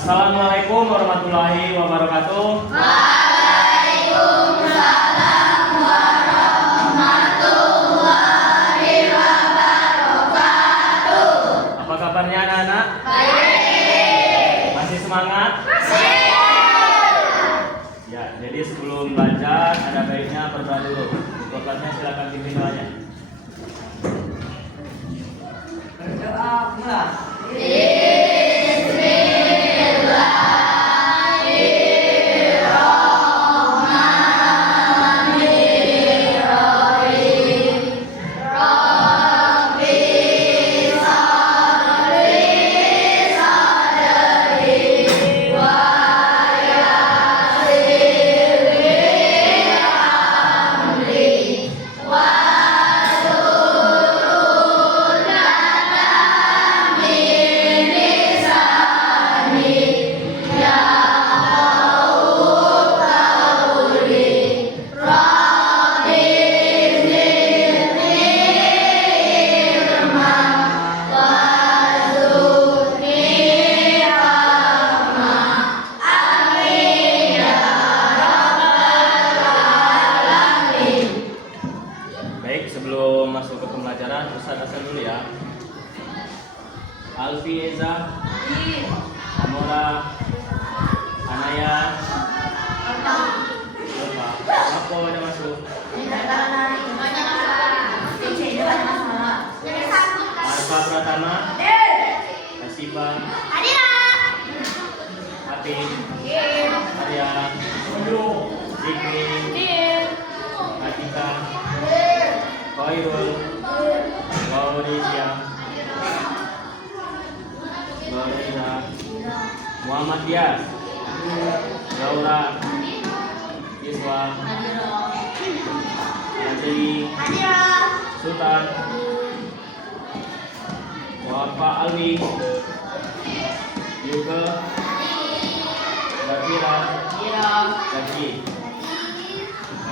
Assalamualaikum warahmatullahi wabarakatuh. Waalaikumsalam warahmatullahi wabarakatuh. Apa kabarnya anak-anak? Baik. Masih semangat? Masih. Ya, jadi sebelum belajar ada baiknya berdoa dulu. Dokternya silakan pimpin doanya. Berdoa pula. Baik, sebelum masuk ke pembelajaran, Ustaz asal dulu ya. Alfi, Eza, Samora, Anaya, apa ada masuk? Arfa Pratama, Asifa, Ati, Arya, Zikri, Atika, Khairul, Laurisya, Muhammad Dias, Laura, Yuswa, Najli, Sultan, Bapak Alwi, juga Zafira, Zaki.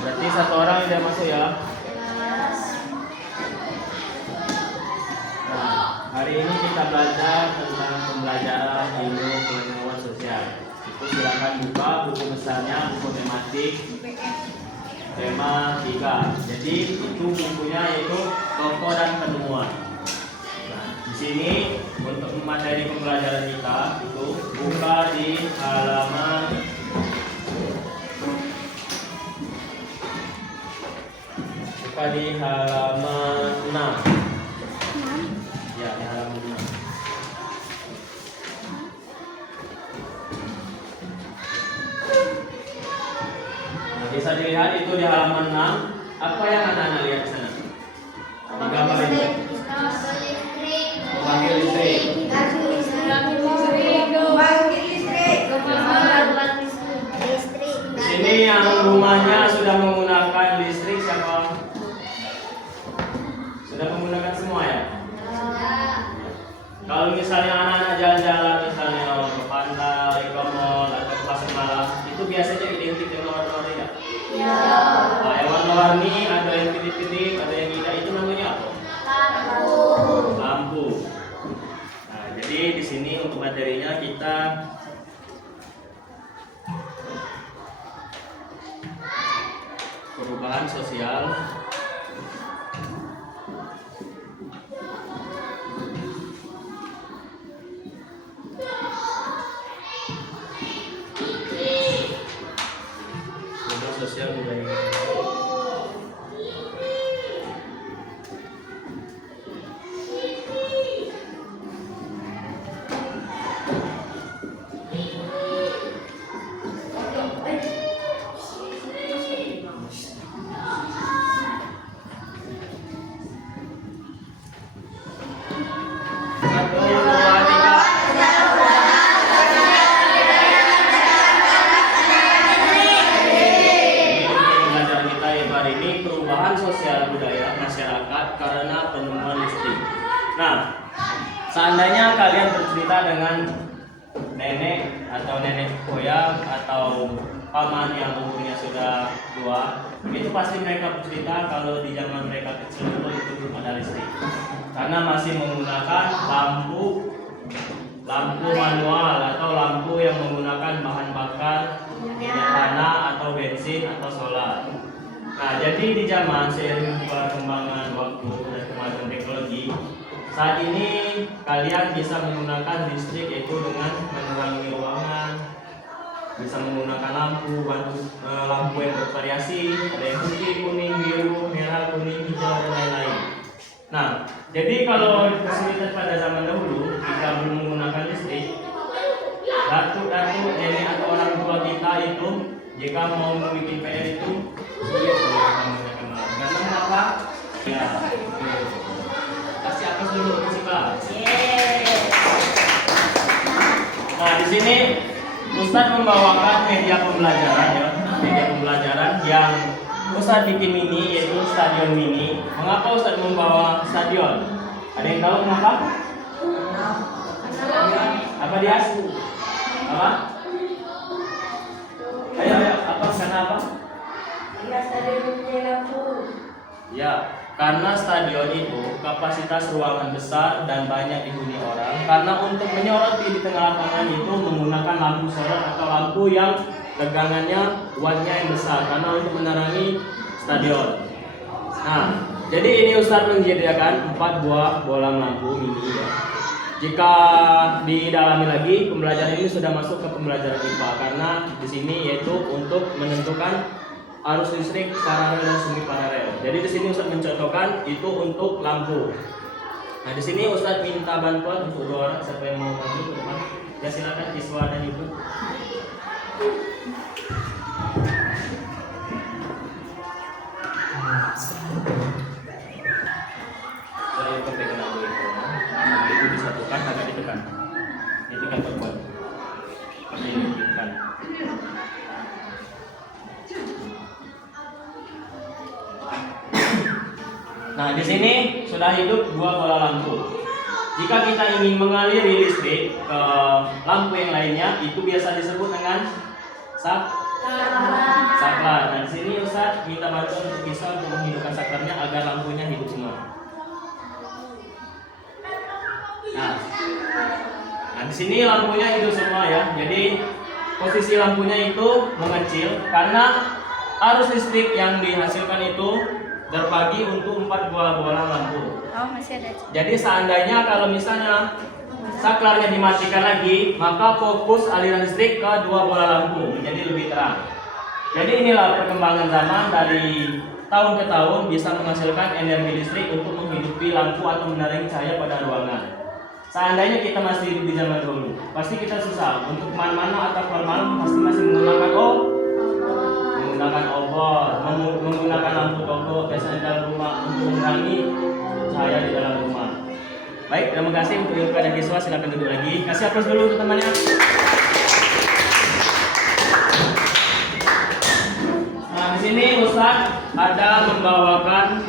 Berarti satu orang udah masuk ya. Nah, hari ini kita belajar tentang pembelajaran ilmu pengetahuan sosial. Itu silakan buka buku besarnya, buku tematik tema 3. Jadi itu bukunya yaitu tokoh dan penemuan. Nah, di sini untuk materi pembelajaran kita itu buka di halaman 6. Ya, di halaman 6. Nah, bisa dilihat itu di halaman 6. Apa yang anak-anak lihat di sana? Di gambar itu. Pembangkit listrik. Di sini yang rumahnya sudah menggunakan listrik siapa? Sudah menggunakan semua ya? Kalau misalnya anak-anak jalan-jalan misalnya ke pantai, ke mall atau ke pasar malam, itu biasanya identik dengan warna-warni ya? Nah, yang warna-warni ada yang kedip-kedip, ada yang tidak, itu namanya apa? Lampu. Nah, jadi di sini untuk materinya kita perubahan sosial. Perubahan sosial budaya. Satu, dua, tiga. Pembelajaran kita yaitu hari ini perubahan sosial budaya masyarakat karena penemuan listrik. Nah, seandainya kalian bercerita dengan nenek atau nenek moyang atau paman yang umurnya sudah tua, itu pasti mereka bercerita kalau di zaman mereka kecil dulu itu belum ada listrik, karena masih menggunakan lampu manual atau lampu lampu yang menggunakan bahan bakar minyak tanah atau bensin atau solar. Nah, jadi di zaman seiring perkembangan waktu dan kemajuan teknologi, saat ini kalian bisa menggunakan listrik yaitu dengan menerangi ruangan, bisa menggunakan lampu yang bervariasi, ada yang putih, kuning, biru, merah, kuning, hijau, dan lain-lain. Nah, jadi kalau kesulitan pada zaman dahulu jika belum menggunakan listrik, datuk-datuk, nenek atau orang tua kita itu jika mau membuat PR itu sulit menggunakan lampu. Karena kenapa? Ya, kasih apa dulu kasih kelas. Nah, di sini Ustadz membawakan media pembelajaran ya, media pembelajaran yang Ustadz bikin mini, yaitu stadion mini. Mengapa Ustadz membawa stadion? Ada yang tahu kenapa? Apa dia? Apa? Ayo, apa? Karena apa? Ya, karena stadion itu kapasitas ruangan besar dan banyak dihuni orang. Karena untuk menyoroti di tengah lapangan itu menggunakan lampu sorot atau lampu yang tegangannya wattnya yang besar karena untuk menerangi stadion. Nah, jadi ini Ustadz menyediakan 4 buah bola lampu mini ya. Jika didalami lagi, pembelajaran ini sudah masuk ke pembelajaran IPA karena di sini yaitu untuk menentukan arus listrik paralel dan semi paralel. Jadi di sini Ustadz mencontohkan itu untuk lampu. Nah, di sini Ustadz minta bantuan untuk 2 orang, siapa yang mau bantu ke depan? Ya silakan siswa dan ibu. Saya itu pegang dulu itu disatukan agak ditekan. Ditekan kuat. Ini ditekan. Nah, di sini sudah hidup 2 bola lampu. Jika kita ingin mengaliri listrik ke lampu yang lainnya, itu biasa disebut dengan saklar. Nah, di sini Ustadz minta bantuan untuk bisa menghidupkan saklarnya agar lampunya hidup semua. Nah, di sini lampunya hidup semua ya. Jadi posisi lampunya itu mengecil karena arus listrik yang dihasilkan itu terbagi untuk 4 buah bola lampu. Oh, masih ada. Jadi seandainya kalau misalnya saklarnya dimatikan lagi, maka fokus aliran listrik ke 2 bola lampu menjadi lebih terang. Jadi inilah perkembangan zaman dari tahun ke tahun bisa menghasilkan energi listrik untuk menghidupi lampu atau menerangi cahaya pada ruangan. Seandainya kita masih hidup di zaman dulu, pasti kita susah untuk kemana-mana atau keluar malam pasti masih menggunakan obor, menggunakan lampu toko biasanya di dalam rumah untuk menerangi cahaya di dalam rumah. Baik, terima kasih untuk ibu dan siswa, silakan duduk lagi. Kasih aplaus dulu untuk temannya. Nah, di sini Ustadz ada membawakan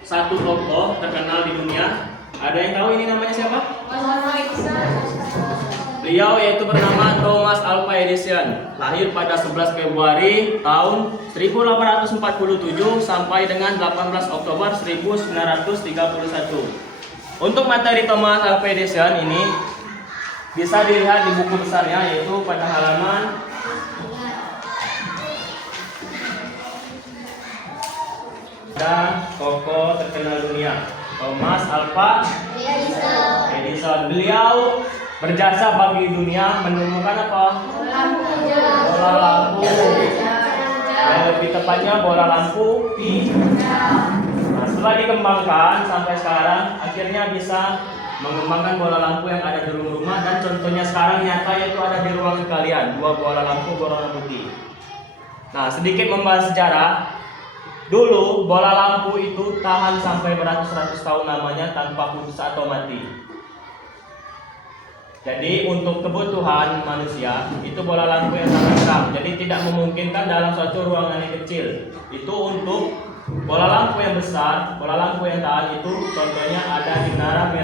satu tokoh terkenal di dunia. Ada yang tahu ini namanya siapa? Beliau yaitu bernama Thomas Alva Edison, lahir pada 11 Februari tahun 1847 sampai dengan 18 Oktober 1931. Untuk materi Thomas Alva Edison ini bisa dilihat di buku besarnya yaitu pada halaman dan tokoh terkenal dunia Thomas Alva Edison. Beliau berjasa bagi dunia menemukan apa? Bola lampu. Lebih tepatnya bola lampu Nah, setelah dikembangkan sampai sekarang, akhirnya bisa mengembangkan bola lampu yang ada di rumah dan contohnya sekarang nyata yaitu ada di ruangan kalian, 2 bola lampu berwarna putih. Nah, sedikit membahas sejarah. Dulu bola lampu itu tahan sampai beratus-ratus tahun lamanya tanpa putus atau mati. Jadi untuk kebutuhan manusia itu bola lampu yang sangat terang. Jadi tidak memungkinkan dalam suatu ruangan yang kecil. Itu untuk bola lampu yang besar, bola lampu yang tahan itu contohnya ada di menara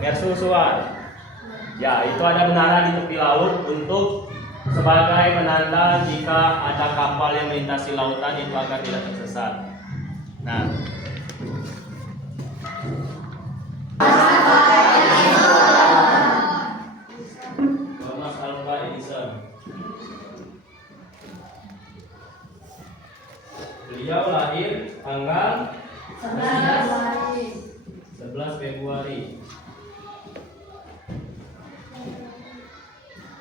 Mercusuar. Ya, itu ada menara di tepi laut untuk sebagai penanda jika ada kapal yang melintasi lautan itu agar tidak tersesat. Nah, 11 Februari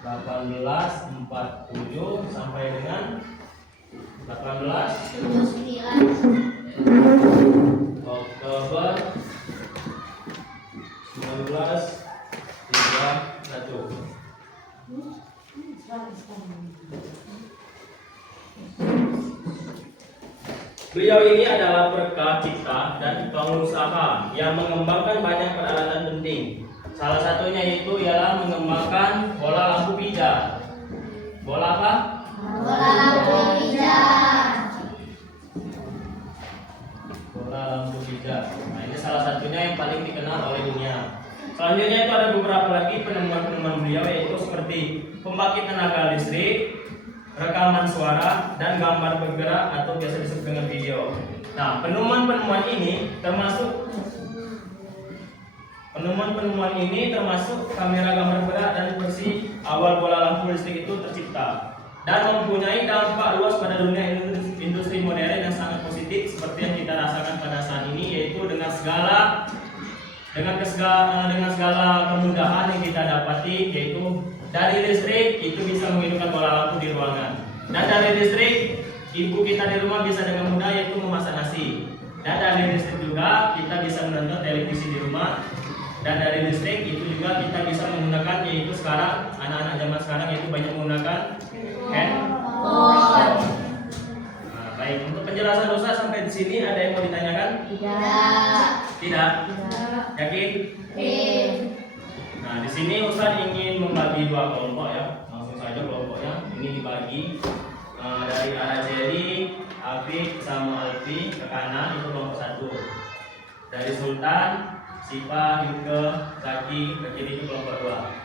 1847 sampai dengan 18 Oktober 1931. Beliau ini adalah berkah cipta dan pengusaha yang mengembangkan banyak peralatan penting. Salah satunya itu ialah mengembangkan bola lampu pijar. Bola apa? Bola lampu pijar. Bola lampu pijar. Nah, ini salah satunya yang paling dikenal oleh dunia. Selanjutnya itu ada beberapa lagi penemuan-penemuan beliau, yaitu seperti pembangkit tenaga listrik, rekaman suara, dan gambar bergerak atau biasa disebut dengan video. Nah, penemuan-penemuan ini termasuk kamera gambar gerak dan versi awal bola lampu listrik itu tercipta dan mempunyai dampak luas pada dunia industri modern yang sangat positif seperti yang kita rasakan pada saat ini, yaitu dengan segala kemudahan yang kita dapati, yaitu dari listrik itu bisa menghidupkan bola lampu di ruangan, dan dari listrik ibu kita di rumah bisa dengan mudah yaitu memasak nasi, dan dari listrik juga kita bisa menonton televisi di rumah, dan dari listrik itu juga kita bisa menggunakan, yaitu sekarang anak-anak zaman sekarang itu banyak menggunakan handphone. Nah, baik, untuk penjelasan dosa sampai di sini ada yang mau ditanyakan? Tidak. Yakin? Nah, di sini Ustaz ingin membagi dua kelompok ya. Langsung saja kelompoknya ini dibagi dari arah Jerry, Afik sama Alfi ke kanan itu kelompok 1. Dari Sultan, Sipa, Hingga, Zaki ke kiri itu kelompok 2.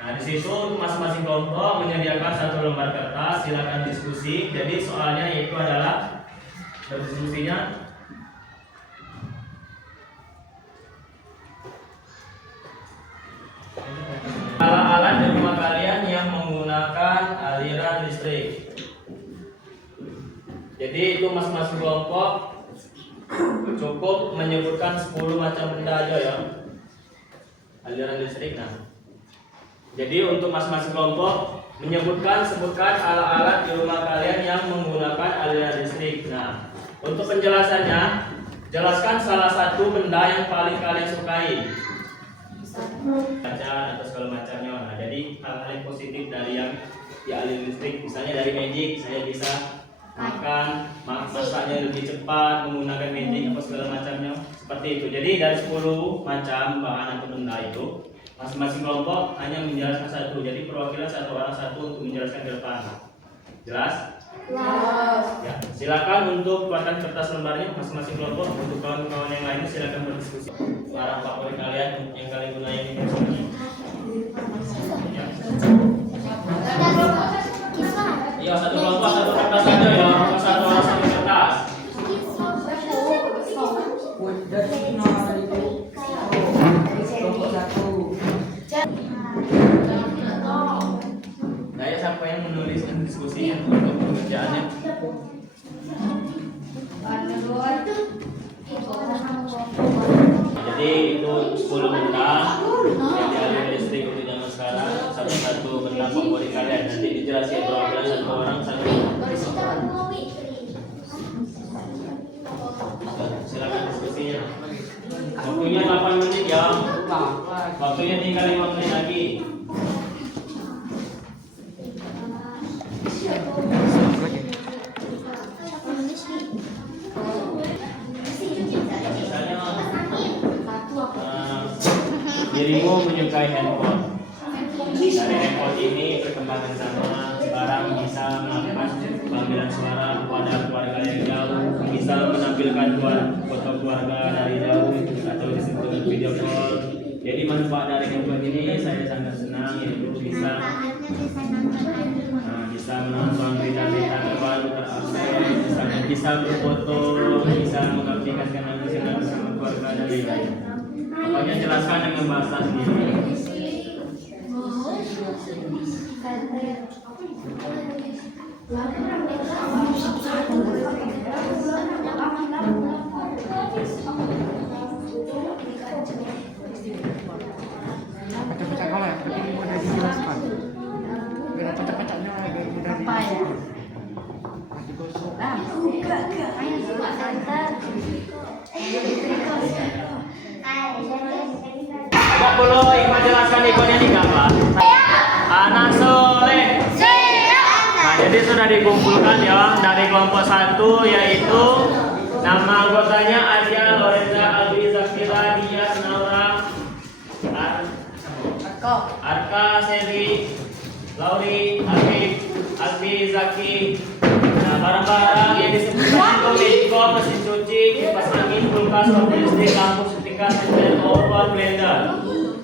Nah, di situ masing-masing kelompok menyediakan 1 lembar kertas, silakan diskusi. Jadi soalnya yaitu adalah diskusinya alat-alat di rumah kalian yang menggunakan aliran listrik. Jadi itu masing-masing kelompok cukup menyebutkan 10 macam benda aja ya, aliran listrik. Nah, jadi untuk masing-masing kelompok sebutkan alat-alat di rumah kalian yang menggunakan aliran listrik. Nah, untuk penjelasannya, jelaskan salah satu benda yang paling kalian sukai. Kaca atau segala macamnya. Nah, jadi hal-hal yang positif dari yang dialiri listrik, misalnya dari magic saya bisa makan, masaknya lebih cepat menggunakan magic atau segala macamnya seperti itu. Jadi dari 10 macam bahan atau benda itu masing-masing kelompok hanya menjelaskan 1. Jadi perwakilan 1 orang 1 untuk menjelaskan ke depan. Jelas? Ya, silakan untuk keluarkan kertas lembarnya masing-masing kelompok. Untuk kawan-kawan yang lain silakan berdiskusi. Barang favorit kalian yang kalian gunakan ini semuanya. Ya. Iya, 1 kelompok 1 kertas saja ya, bukan 1 orang 1 kertas. Nah, ya siapa yang menuliskan diskusinya untuk pengerjaannya? Jadi itu 10 benda yang dialiri listrik untuk zaman sekarang. Satu benda favorit kalian nanti dijelasin perwakilan 1 orang 1. Silakan diskusinya. Waktunya 8 menit ya. Waktunya tinggal 5 menit lagi. Dirimu menyukai handphone. Dari handphone ini perkembangan zaman sekarang bisa melakukan panggilan suara kepada keluarga yang jauh, bisa menampilkan foto keluarga dari jauh atau disebut dengan video call. Jadi manfaat dari handphone ini saya sangat senang, yaitu bisa menonton berita-berita terbaru terupdate, misalnya bisa berfoto, bisa mengaplikasikan analisis bersama keluarga dan lain-lain. Pokoknya jelaskan dengan bahasa sendiri. ikonnya di gambar? Anak soleh. Nah, jadi sudah dikumpulkan ya dari kelompok 1 yaitu nama anggotanya Arya, Lorenza, Alwi, Zakira, Dias, Naura, Arka, Seri, Lauri, Alfi, Zaki. Nah, barang-barang yang disebutkan itu Medicom, mesin cuci, kipas angin, kulkas, lampu listrik, lampu setrika, senter, oven, blender.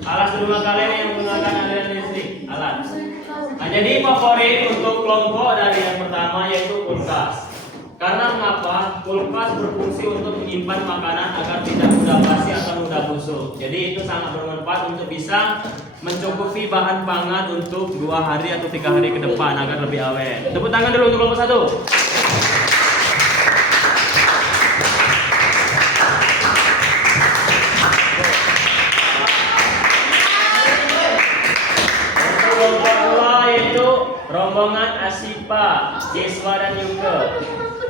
Alas di rumah kalian yang menggunakan aliran listrik, alat. Nah, jadi favorit untuk kelompok dari yang pertama yaitu kulkas. Karena mengapa? Kulkas berfungsi untuk menyimpan makanan agar tidak mudah basi atau mudah busuk. Jadi itu sangat bermanfaat untuk bisa mencukupi bahan pangan untuk 2 hari atau 3 hari ke depan agar lebih awet. Tepuk tangan dulu untuk kelompok 1. Kelompok 2 yaitu rombongan Asipa, Jeswa dan Yuke.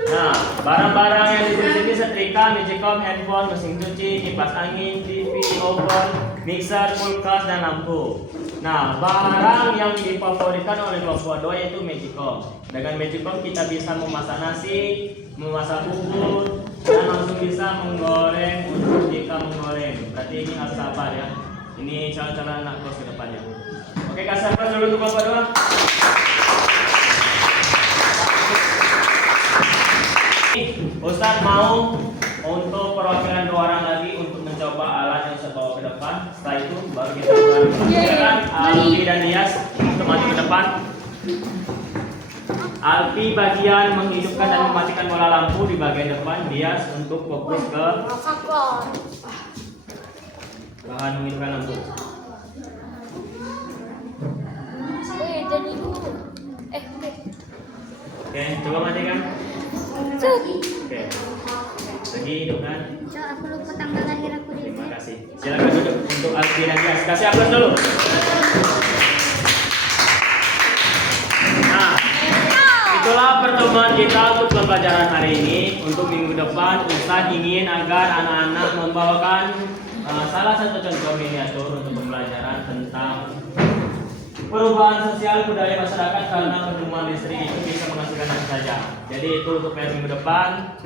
Nah, barang-barang yang di sini setrika, magicom, handphone, mesin cuci, kipas angin, TV, oven, mixer, kulkas, dan lampu. Nah, barang yang difavoritkan oleh kelompok 2 yaitu magicom. Dengan magicom kita bisa memasak nasi, memasak bubur, dan langsung bisa menggoreng untuk jika menggoreng. Berarti ini harus sabar ya. Ini cara-cara anak kos ke depannya. Oke, kasih aplaus dulu untuk kelompok 2. Ustadz mau untuk perwakilan 2 orang lagi untuk mencoba alat yang saya bawa ke depan. Setelah itu baru kita mulai. Silakan Alfi dan Dias untuk maju ke depan. Alfi bagian menghidupkan dan mematikan bola lampu di bagian depan. Dias untuk fokus ke bahan menghidupkan lampu. Oke, coba matikan. Oke, lagi hidupkan. Aku lupa tanggal lahir aku di. Terima kasih. Silakan duduk untuk Alfi dan Dias. Kasih aplaus dulu. Nah, itulah pertemuan kita untuk pembelajaran hari ini. Untuk minggu depan, Ustaz ingin agar anak-anak membawakan salah satu contoh miniatur untuk pembelajaran tentang perubahan sosial budaya masyarakat karena penemuan listrik itu bisa menghasilkan apa saja. Jadi itu untuk minggu depan.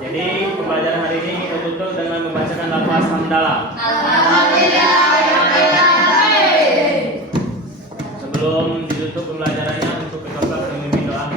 Jadi pembelajaran hari ini kita tutup dengan membacakan lafaz hamdalah. Sebelum ditutup pembelajarannya untuk kedua memimpin doa.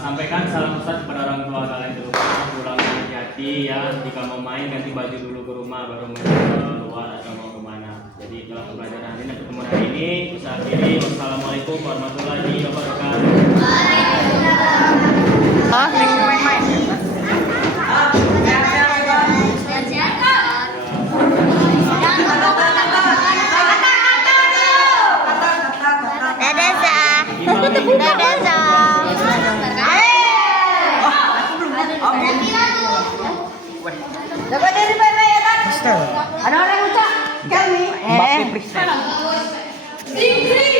Sampaikan salam Ustaz kepada orang tua kalian di rumah, pulang hati-hati ya. Jika mau main ganti baju dulu ke rumah baru main keluar atau mau kemana. Jadi itulah pembelajaran hari ini, pertemuan hari ini. Saya akhiri. Wassalamualaikum warahmatullahi wabarakatuh. Dapat dari Pepe ya kan? Ada orang yang ucap kami. Mbappe, please. Sing.